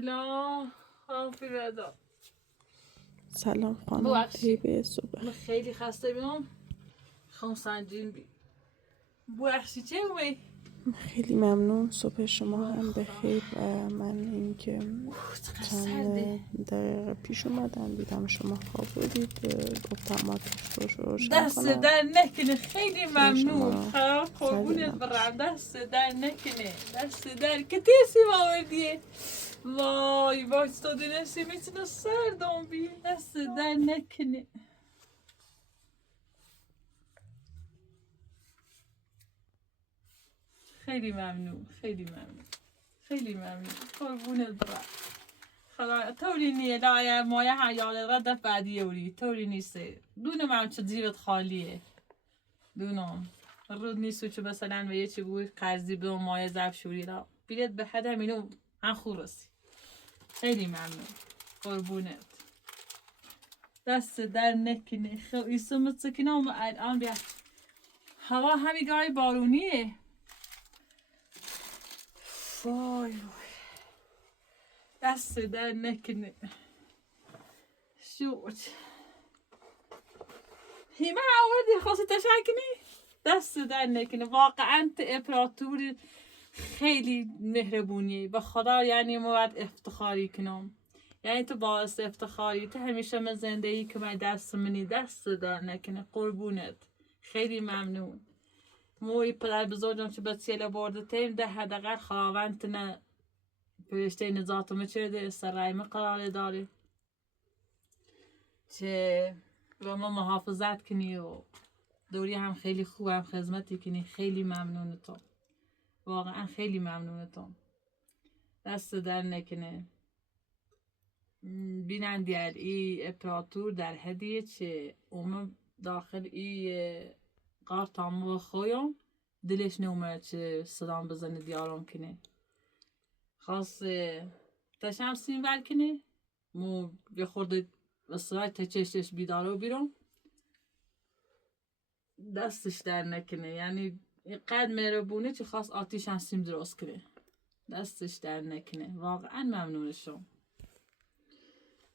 سلام حافظ. سلام خانم هیبه صبح. من خیلی خسته بیام. خانم سنجین ببخشی چه اومد؟ خیلی ممنون. صبح شما هم بخیر. و من اینکه چند دقیقه پیش اومدم دیدم شما خواب بودید، گفتم آتش رو روشن کنم. دست در نکنه. خیلی ممنون. قربونت برم. دست در نکنه. دست در که تیسی آوردیه. وای تو دونستی میتونه سردم بی. دست در نکنه. خیلی ممنون. خیلی ممنون. خیلی ممنون. قربونت برم. خدا طوری نیه لایه مایه حیاله رد بعدی اوری طوری نیسته. دونم هم چه جیبت خالیه. دونم رود نیستو چه مثلا و یه چی بود قرضی به مایه زبشوری را بیرت به حد همینو هم خورسی. خیلی ممنون. قربونت. دست در نکنه. خیلی سمت سکنم و الان بیا هوا همیگاهی بارونیه. وای وای دست در نکنه. شوچ هیمه آوردی خواستی تشکنی؟ دست در نکنه. واقعا امپراتور خیلی مهربونیه و خدا یعنی ما باید افتخاری کنم. یعنی تو باعث افتخاری تو همیشه من زندگی که من دست منی دست در نکنه. قربونت. خیلی ممنون. موی پدر بزرگم چه بسیله برده تیم ده حداقل خواهند نه فرشته نزاتم چرده سرائم قرار داره چه با ما محافظت کنی و دوری هم خیلی خوبم خدمتی کنی. خیلی ممنونتم. واقعا خیلی ممنونتم. دست در نکنه. بینندی ای امپراتور در هدیه چه اوم داخل ای قارتامو خویم دلش نومه چه صدام بزنه دیارم کنه. خاص تشم سیم ور کنه مو یه خورده بسرعه تچشش بیدارو بیرون دستش در نکنه. یعنی قد مهربونه چه خاص آتیش هم سیم درست کنه. دستش در نکنه. واقعا ممنونشم.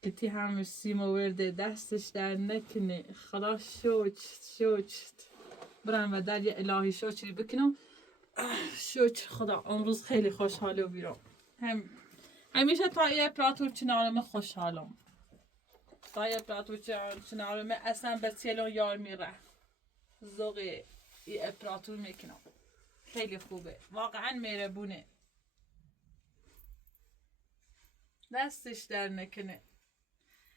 کتی هم سیم آورده دستش در نکنه. خدا شوچت برم و در یه الهی شوچری بکنم. شوچ خدا امروز خیلی خوشحاله و بیرم. همیشه تا یه امپراتور چنارم خوشحالم. تا یه امپراتور چنارم اصلا به سیلون یار میره. ذوق ای امپراتور میکنم. خیلی خوبه. واقعا مهربونه. دستش در نکنه.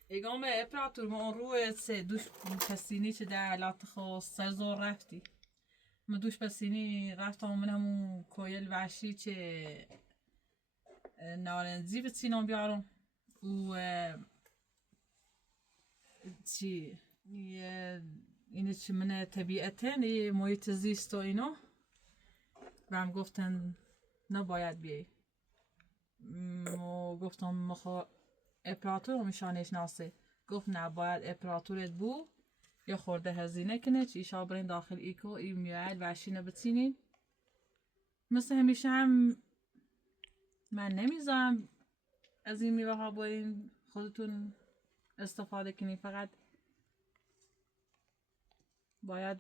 ایگام امپراتور ما اون روی سه دوش پسینی چه در علات خواست سرزور رفتی. ما دوش پسینی رفتم من همون کویل وحشی چه نارنزی به سینام بیارم و چی اینه چی من طبیعتن یه محیط زیست و اینا و هم گفتن نباید بیایی. و گفتم امپراتور رو میشانش ناسه. گفت نه باید امپراتورت بو یا خورده هزینه کنه چی ایشا برین داخل ایکو ای میاد وحشینه بتینین. مثل همیشه هم من نمیذارم از این میوه ها باید خودتون استفاده کنی. فقط باید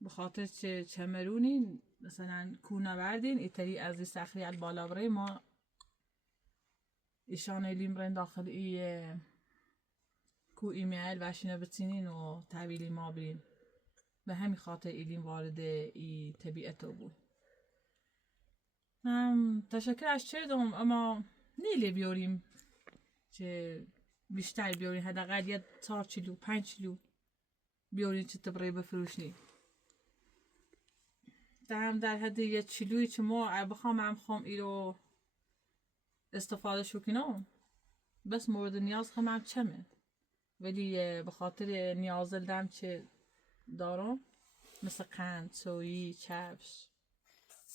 به خاطر چمرونین مثلا کو نوردین ایتری از این سخری بالا بره ما ایشان ایلیم برین داخل ای کو ایمیل وشینه بتینین و طویلی ما برین. به همین خاطر ایلیم وارد ای طبیعت بود. تشکر از چه دوم اما نیلی بیاریم چه بیشتر بیاریم حداقل یه 4 کیلو 5 کیلو بیاریم چه تبره بفروشنی. در حد یه کیلویی که ما بخوام ای رو استفاده شو کنم بس مورد نیاز هم چمه ولی به خاطر نیاز دم چه دارم مثل قند سویی چفش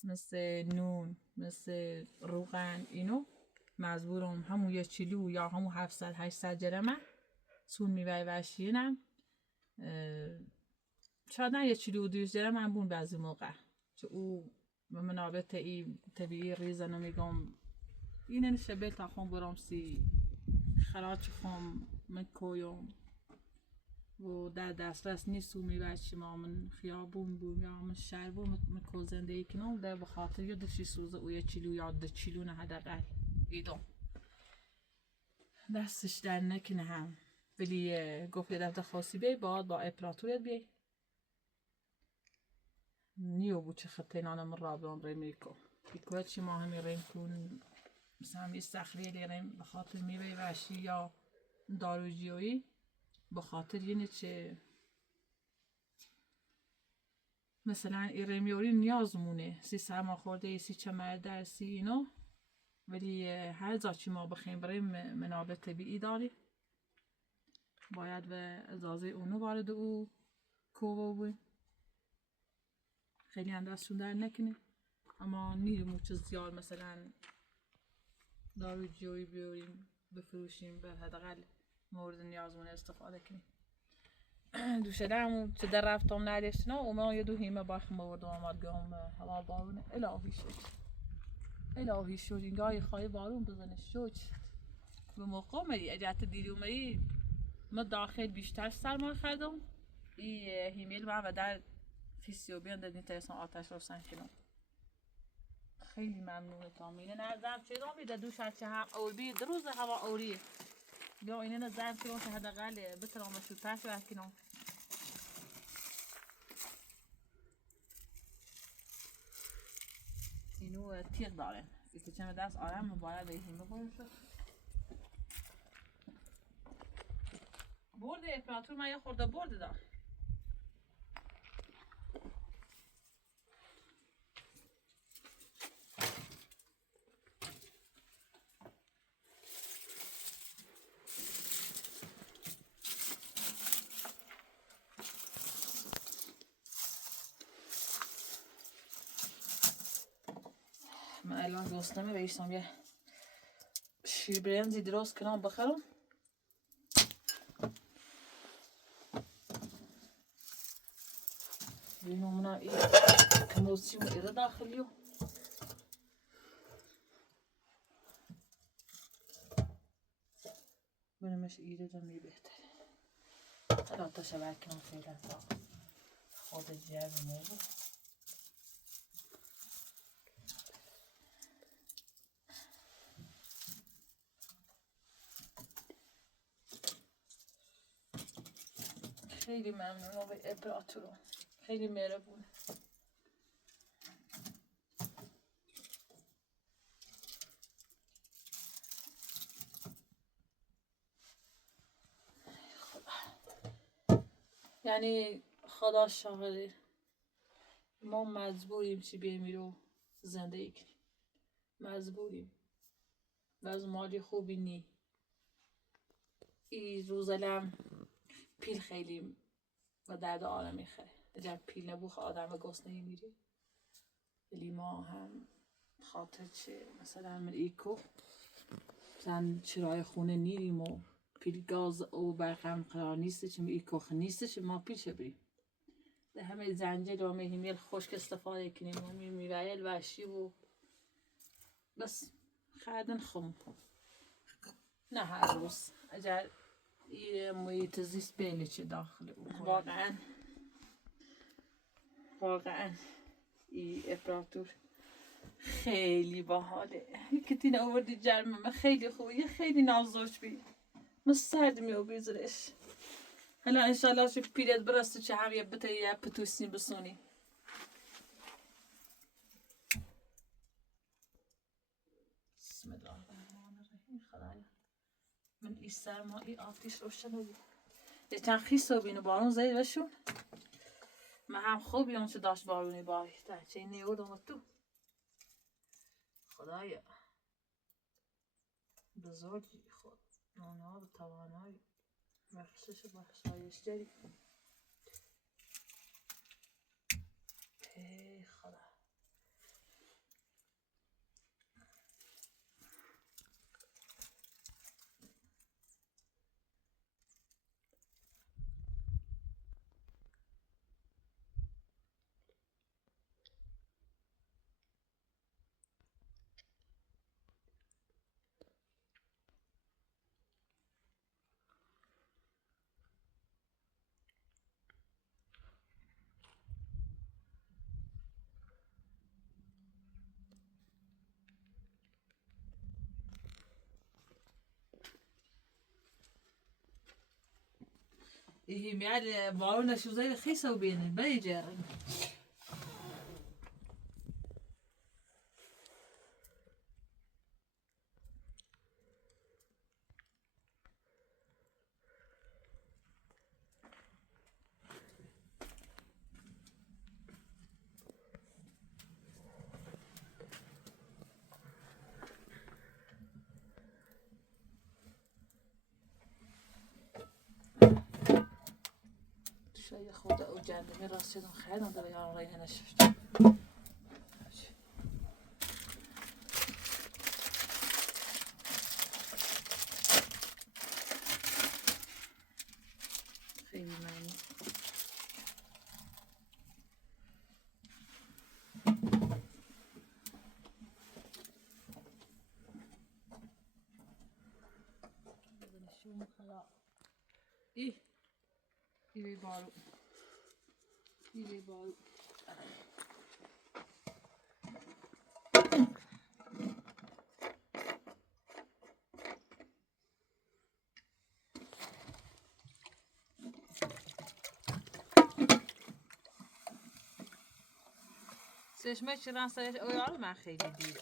مثل نون مثل روغن اینو مجبورم همون یه کیلو یا همون 700-800 گرمه سون میوه وحشیینم شاید نه یه کیلو و 200 گرم هم بون بعضی موقع که او منابت ای طبیعی ریزن و میگم اینه نشبه تا خون برام سی خراج خون من کویم و در دسترس نیست و میبرد شما من خیابون بود یا من شهر بود من کو زندگی کنم در بخاطر یا دشی سوزه و یا چیلو یا ده چیلو نه حداقل ایدم دستش در نکنه هم ولی گفت یه دفعه خاصی بی باید با اپراتوریت بی نیو بود چه خطه نانه من رابطان ریمیکو بیکوه چی ما همی ریم کن مثلا همی استخریه لیریم بخاطر میوه وحشی یا داروجیویی بخاطر اینه چه مثلا ایرمیوری نیاز مونه سی سرما خورده سی چمر درسی اینو ولی هر زاچی ما بخیم برای منابع طبیعی داری باید و ازازه اونو وارد او کوو بود خیلی هم دستشون در نکنه اما نیرمو چه زیاد مثلا داروجویی بیاریم بفروشیم به حداقل مورد نیازمون استفاده کنیم دوشه درمون چه در رفتم نداشت نه اوما یه دو هیمه باخم بردم آمد گم هوا بارون الهی شد اینگاه خواهی بارون بزنه شد به موقع مری اجت دیدی اومدی ما داخل بیشتر سرما خردم این هیمیل من و در فیسیوبیان دادین ترسان آتش روشن کنم خیلی ممنونه تام اینه نظرم چه را میده دوش هرچه هم اول دروز هوا اوریه یا اینه نظرم کنم که حداقل بترام شوتر شو کنم اینو تیغ داره که چه دست آرام باید به هیمه باشه برد اپراتور من یه خورده برد دار من الان گستمه بیشتم یه شیر برنزی درست کنم بخرم بینو منا ای کموسیم ایره داخلیو بنمش ایره دمی بهتره الان تا شبه کنم فعلا تا خود جیب موضوع خیلی ممنونم به اپراتورو خیلی مهربونه یعنی خدا شاهده ما مجبوریم چی بیمیم رو زندگی کنیم مجبوریم و از مالی خوبی نی ای روزلم پیل خیلی و درد آدم میخوره اگر پیل نبوخ آدم گسنه میره ولی ما هم خاطر چه مثلا من ایکو مثلا چرای خونه نیریم و پیل گاز او برقم قرار نیسته چه ایکو نیسته چه ما پیل چه بریم ده همه زنجل و مهمیل خشک استفاده کنیم و میویل وحشی و بس خردن خم نه هر روز اگر یه محیط زیست بینه چه داخل واقعا این اپراتور خیلی باحاله کتین آوردی جرمه من خیلی خوبه یه خیلی نازداشت بی من سرد میو بیزرش حالا انشالله چه پیرت برسته چه هم یه بطه یه پتوسین بسونی بسم الله الرحمن الرحیم خدایا من این سرما این آتیش روشن بود یه چند خیست و بینو بارون زید بشون من هم خوبی اون چه داشت بارونی باریده چه این نیودم تو خدایا بزرگی خود نانها و توانایی بخشش بخشایش داری ای خدا هي ميعاد بارونا شو زي رخيصة وبينه بيجرب. شوية خودة وجانب من راسي خير نضل يا ري هنا شفت. خير ماني. إيه إيه بارو إيه بارو سيش ماشي راسه ويعرف مع خيلي دي.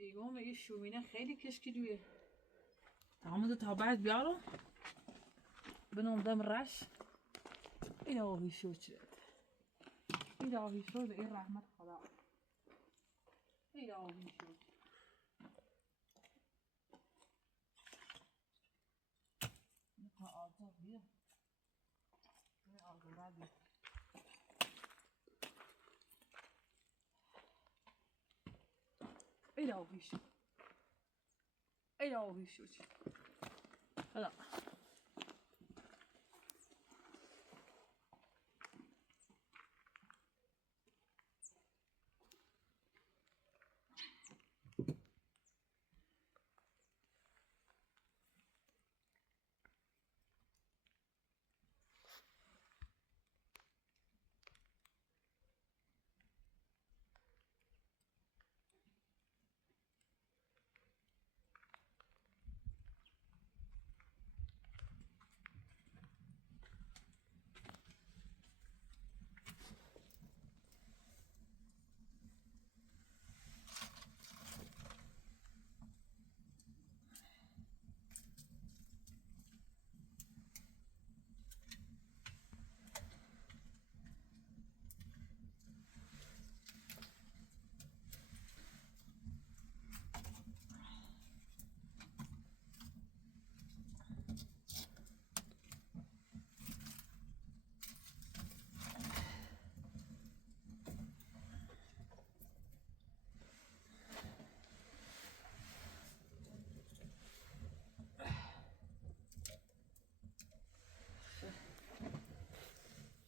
يقوم يشومينا خیلی کشکیلویه. تعمد تا بعد بیارو. بنام دم رش. الهی شکرت. الهی شکر به این رحمت خدا. الهی شکر. نکه آزاد بیا. نه آزاد بیا. الهی شکر. الهی شکر. حالا.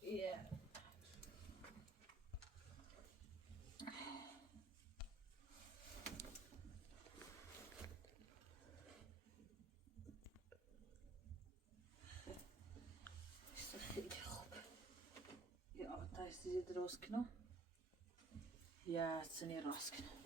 Yeah. خیلی خوب. یه آتش دیگه درست کنم. یا سنی راست کنم.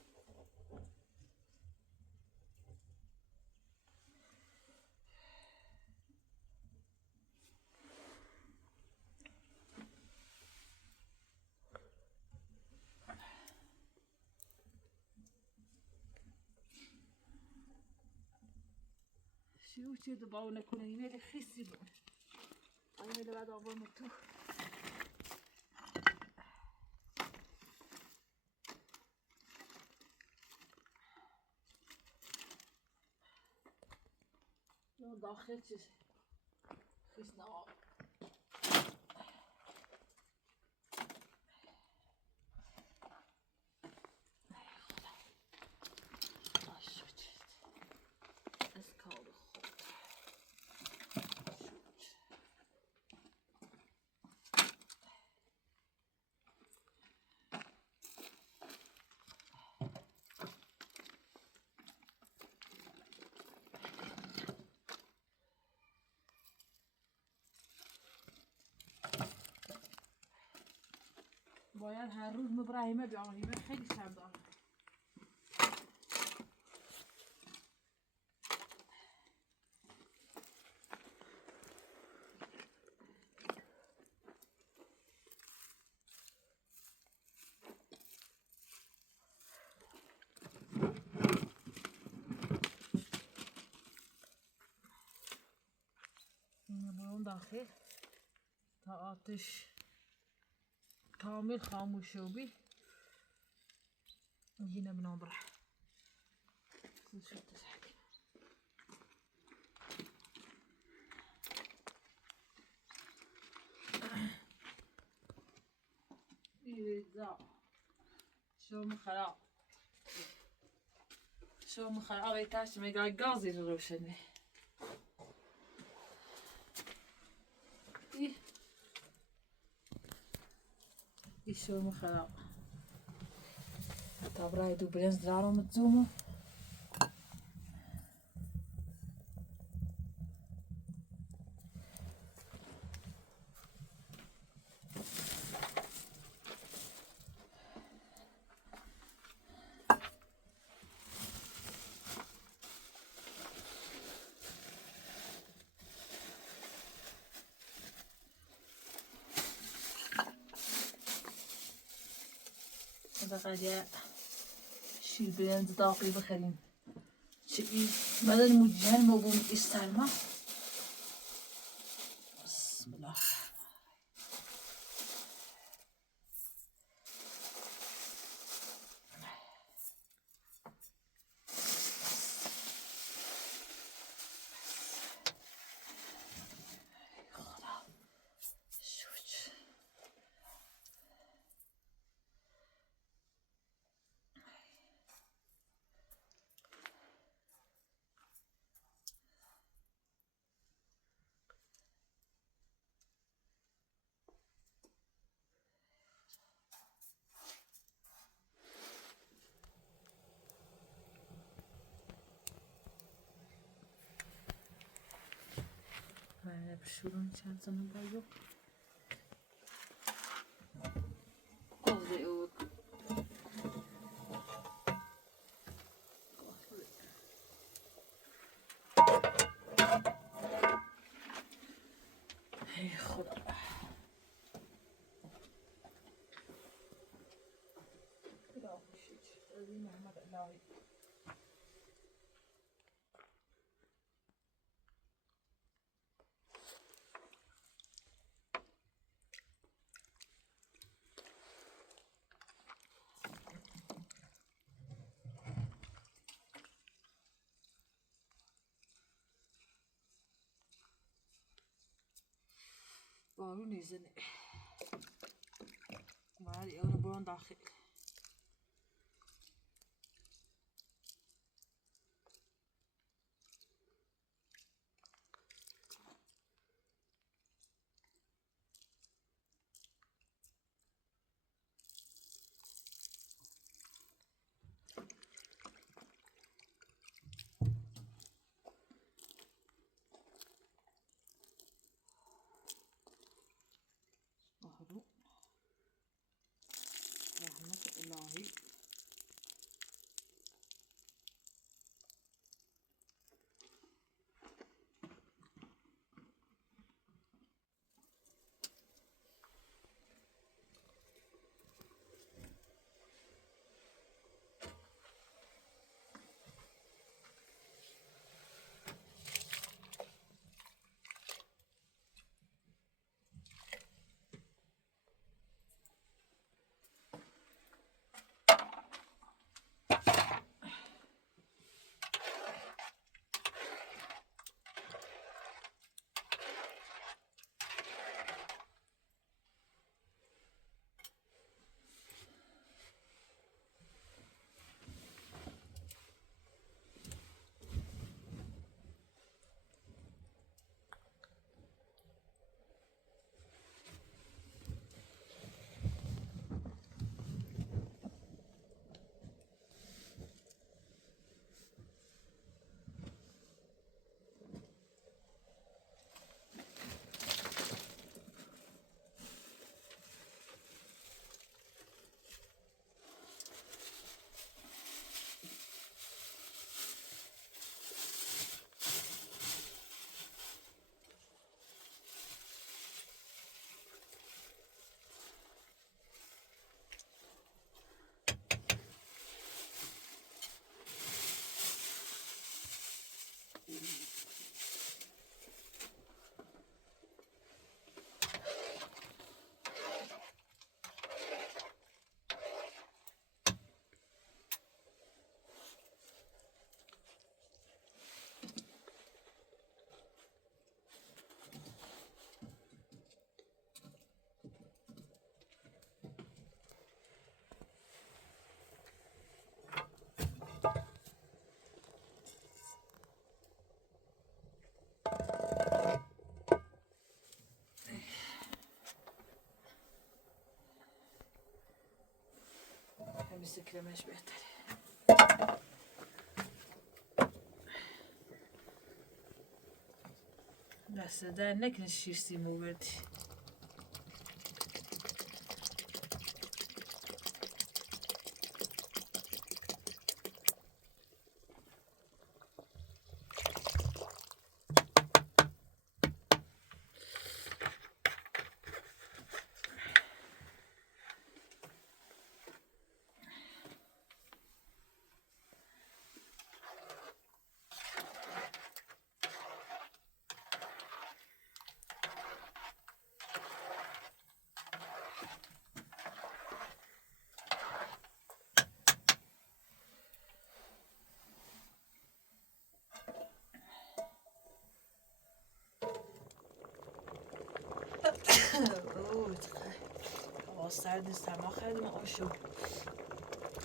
شو چه باو نکنه ایمیل خیسی بون ایمیل بعد آبان تو اون داخل چیز خیس نواب باید هر روز مبراهیمه بیام هیمه خیلی شب دارم اینه برون داخل تا آتش کامل خاموش شو بی یine بنابره شو تسحق إذا شو مخراب يتاش ميقا قازي روشني شو مخراب طب رايدو برنس دارو متزومو فقط شيل برنس داقي بخرين شيء بدل مجهل موجود استلمه بسم الله بشورون چند زنم باید قضی او ای خدا خدا خوشید از این محمد الهی بارون میزنه باید اونو برون داخل رحمت میسه کرمش بهتره. دست در نکنه شیر سیمو بردی. هوا سرد نیست ما خریدیم آشو.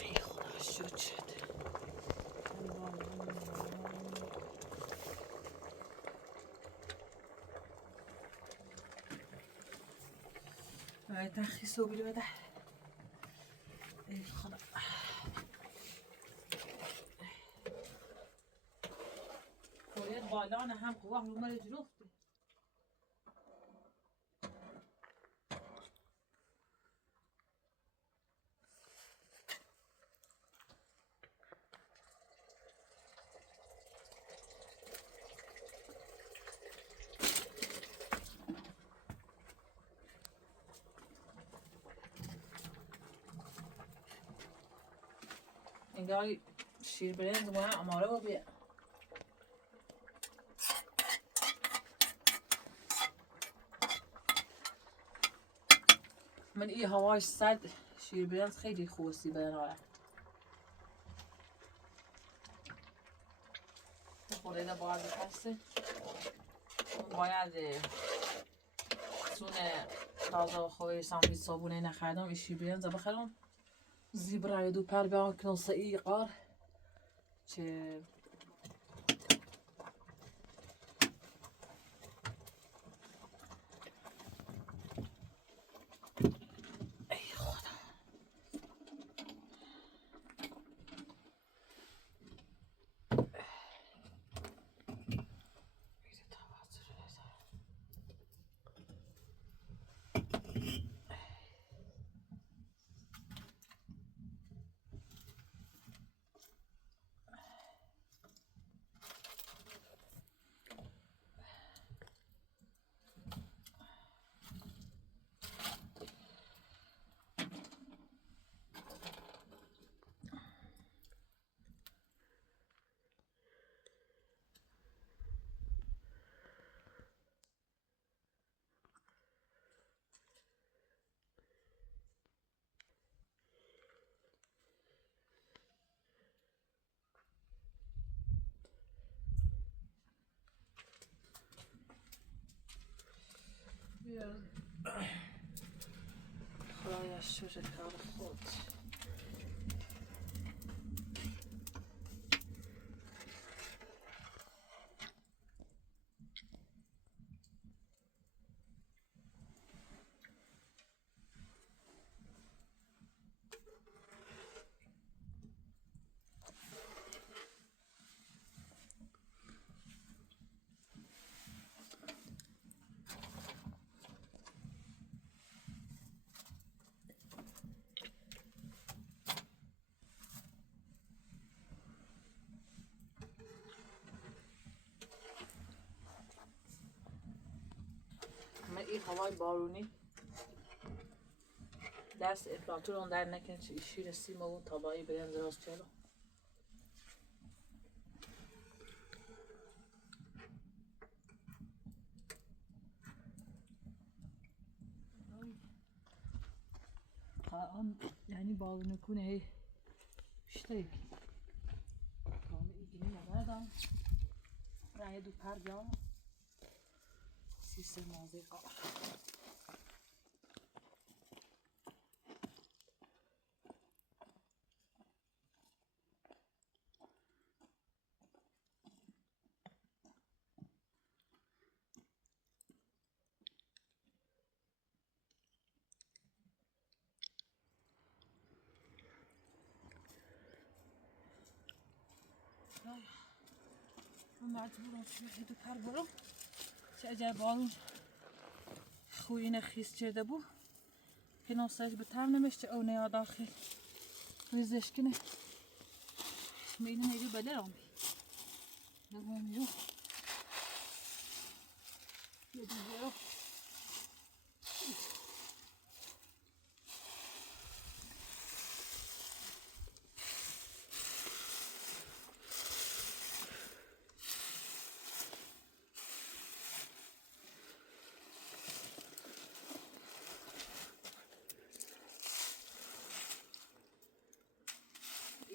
ای خدا شد شد. باید تخیص رو بیرو بده. ای خدا باید بالانه هم قواه رو مال جلوخته. انگار شیر برنج ماه اماره با بیا. من این هواش سرد شیر برنج خیلی خوبه سی بدن آره. خورده باید بپسته. باید سون تازه و خوی سامپیت صابونه نخردم این شیر برنج بخرم. زیبرای دو پر بیان کنسه ای قار چه ای خدا خدایا شوش کار خود من این هوای بارونی دست افلاطون اون در نکن چه شیر سیم و طبایی برنج راست چلو آن یعنی بارونه کنه هی شتایی کامل ایگینی نبردم رای دو پر بیام سیستم مازه قار خدایا من مجبورم شوهیدو پر برم چه اگر بارون خوی اینه خیس چرده بو که ناسایش به تر نمیشه او نیا داخل ریزش کنه میدون ایجو بله رام بی نگویم ایجو یه دیگه رو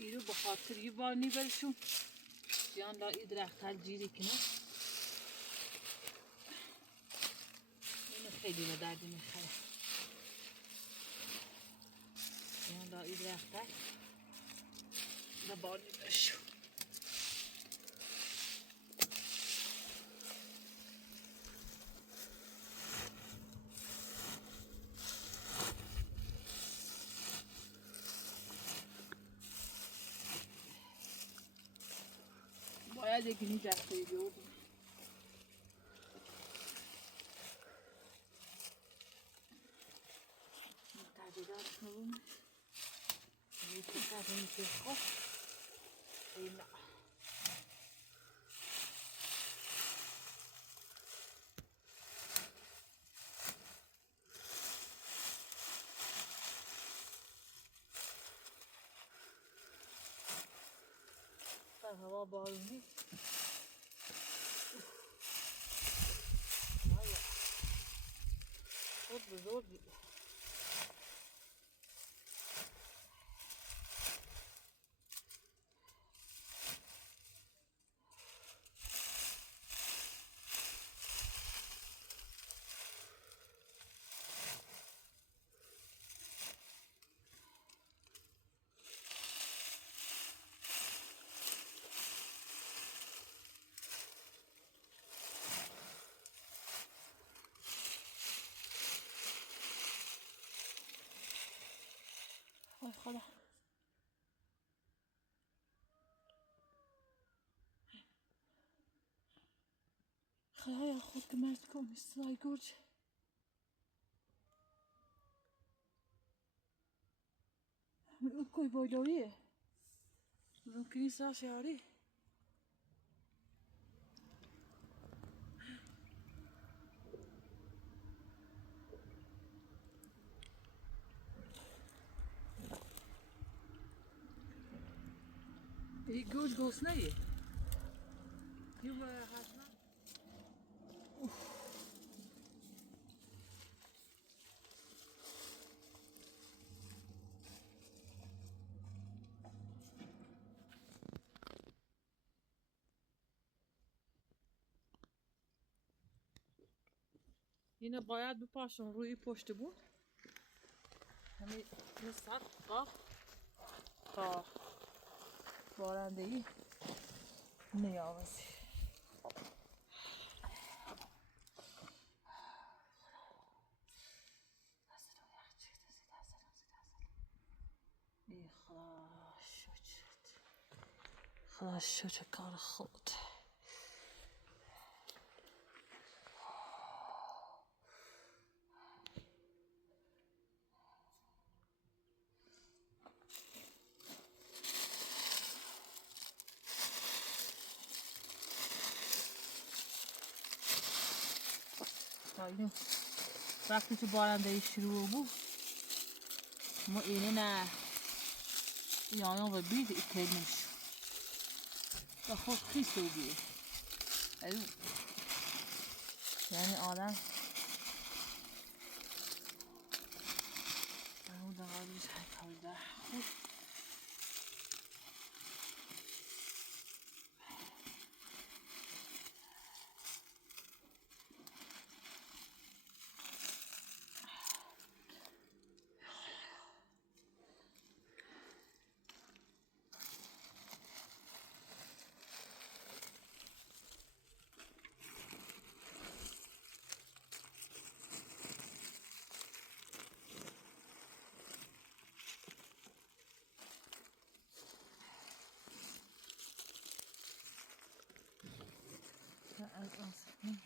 ایرو بخاطر یه بار نیبرشون جان لا ای درخت هل جیری کنه اینو خیلی ندردی میخواه جان لا ای درخت هل دا بار نیبرشون باید یکی نی درختی بیوردم متعجدار کنم یکی که این که خواه اینا در هوا بارونی خود بزرگی وای خدا خدایا خود که مرد کن سای گرج او کوی بایلویه ممکنی سا شعری این گوش گوسنه یه حتما اینو باید بپاشم روی پشت بود همین سخت تا بارندگی نیاوزی ای خدا شد چه کار خود اینو وقتی که بارندگی شروع بود ما اینه نه یانا و بید ایتنش و خود خیست رو بیه یعنی آدم اون دقیقش های کار خود از آسمون